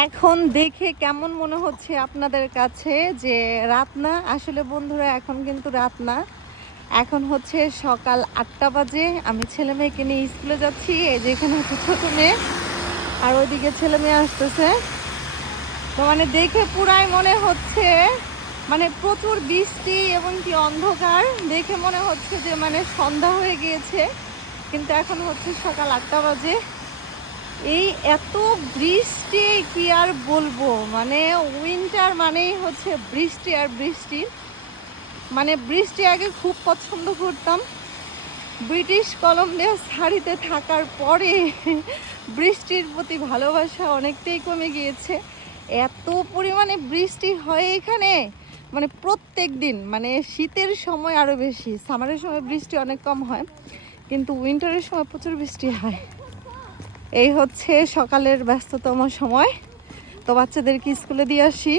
এখন দেখে কেমন মনে হচ্ছে আপনাদের কাছে যে রাত না? আসলে বন্ধুরা এখন কিন্তু রাত না, এখন হচ্ছে সকাল 8টা বাজে। আমি ছেলে মেয়েকে নিয়ে স্কুলে যাচ্ছি। এই যে এখানে হচ্ছে ছোট মেয়ে, আর ওইদিকে ছেলে মেয়ে আসতেছে। তো মানে দেখে পুরাই মনে হচ্ছে মানে প্রচুর বৃষ্টি এবং কি অন্ধকার। দেখে মনে হচ্ছে যে মানে সন্ধ্যা হয়ে গিয়েছে, কিন্তু এখন হচ্ছে সকাল 8টা বাজে। এই এত বৃষ্টি কি আর বলবো, মানে উইন্টার মানেই হচ্ছে বৃষ্টি আর বৃষ্টি। মানে বৃষ্টি আগে খুব পছন্দ করতাম, ব্রিটিশ কলম্বিয়া শাড়িতে থাকার পরে বৃষ্টির প্রতি ভালোবাসা অনেকটাই কমে গিয়েছে। এত পরিমাণে বৃষ্টি হয় এখানে, মানে প্রত্যেক দিন। মানে শীতের সময় আরও বেশি, সামারের সময় বৃষ্টি অনেক কম হয়, কিন্তু উইন্টারের সময় প্রচুর বৃষ্টি হয়। এই হচ্ছে সকালের ব্যস্ততম সময়। তো বাচ্চাদেরকে স্কুলে দিয়ে আসি।